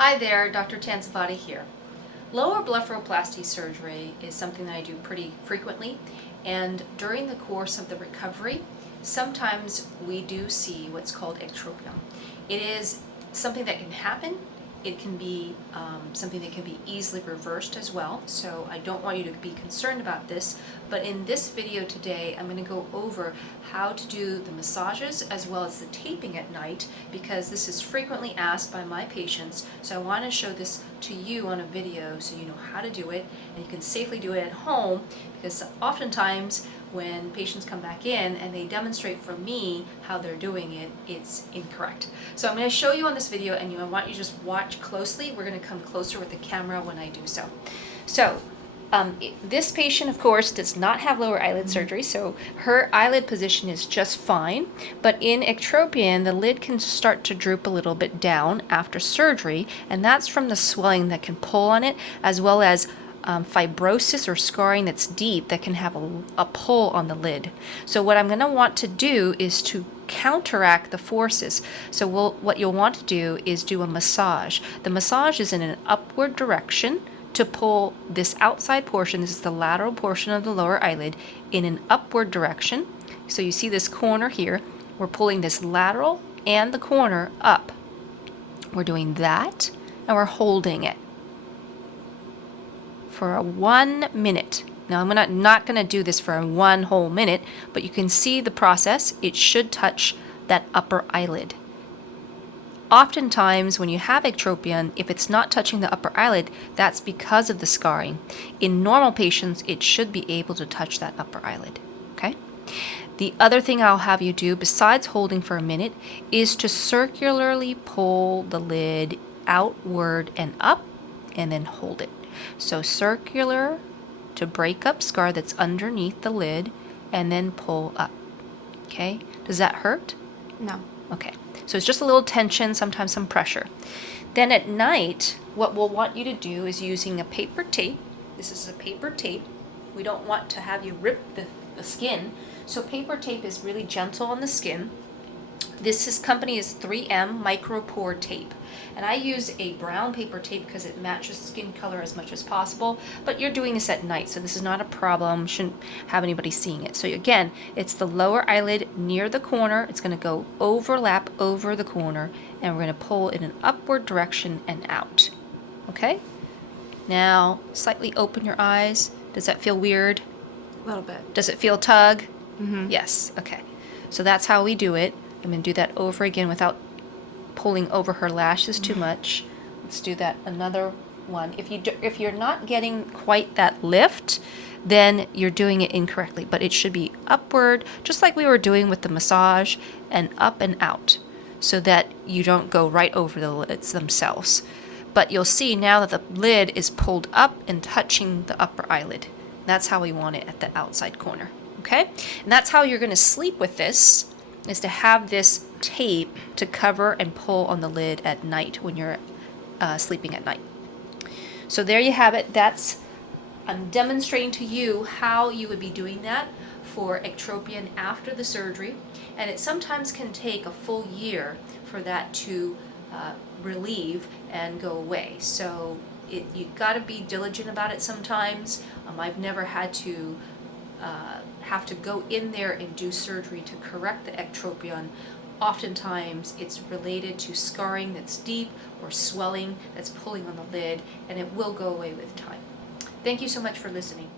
Hi there, Dr. Tansavatdi here. Lower blepharoplasty surgery is something that I do pretty frequently, and during the course of the recovery, sometimes we do see what's called ectropion. It is something that can happen. It can be something that can be easily reversed as well, so I don't want you to be concerned about this, but in this video today I'm going to go over how to do the massages as well as the taping at night, because this is frequently asked by my patients, so I want to show this to you on a video so you know how to do it and you can safely do it at home, because oftentimes when patients come back in and they demonstrate for me how they're doing it, it's incorrect. So I'm going to show you on this video, and I want you to just watch closely. We're going to come closer with the camera when I do so. So this patient, of course, does not have lower eyelid surgery, so her eyelid position is just fine. But in ectropion, the lid can start to droop a little bit down after surgery, and that's from the swelling that can pull on it, as well as fibrosis or scarring that's deep that can have a pull on the lid. So what I'm going to want to do is to counteract the forces. So what you'll want to do is do a massage. The massage is in an upward direction to pull this outside portion, this is the lateral portion of the lower eyelid, in an upward direction. So you see this corner here, we're pulling this lateral and the corner up. We're doing that and we're holding it for 1 minute. Now I'm not going to do this for one whole minute, but you can see the process. It should touch that upper eyelid. Oftentimes when you have ectropion, if it's not touching the upper eyelid, that's because of the scarring. In normal patients, it should be able to touch that upper eyelid. Okay? The other thing I'll have you do, besides holding for a minute, is to circularly pull the lid outward and up, and then hold it. So circular to break up scar that's underneath the lid, and then pull up. Okay? Does that hurt? No. Okay. So it's just a little tension, sometimes some pressure. Then at night, what we'll want you to do is using a paper tape. This is a paper tape. We don't want to have you rip the skin. So paper tape is really gentle on the skin. This company is 3M micropore tape, and I use a brown paper tape because it matches skin color as much as possible, but you're doing this at night, so this is not a problem, shouldn't have anybody seeing it. So again, it's the lower eyelid near the corner, it's going to go overlap over the corner, and we're going to pull in an upward direction and out. Okay? Now, slightly open your eyes. Does that feel weird? A little bit. Does it feel tug? Mm-hmm. Yes. Okay. So that's how we do it. I'm going to do that over again without pulling over her lashes too much. Let's do that another one. If you're not getting quite that lift, then you're doing it incorrectly. But it should be upward, just like we were doing with the massage, and up and out, so that you don't go right over the lids themselves. But you'll see now that the lid is pulled up and touching the upper eyelid. That's how we want it at the outside corner. Okay? And that's how you're going to sleep with this, is to have this tape to cover and pull on the lid at night when you're sleeping at night. So there you have it. I'm demonstrating to you how you would be doing that for ectropion after the surgery, and it sometimes can take a full year for that to relieve and go away. So you've got to be diligent about it sometimes. I've never had to have to go in there and do surgery to correct the ectropion. Oftentimes it's related to scarring that's deep or swelling that's pulling on the lid, and it will go away with time. Thank you so much for listening.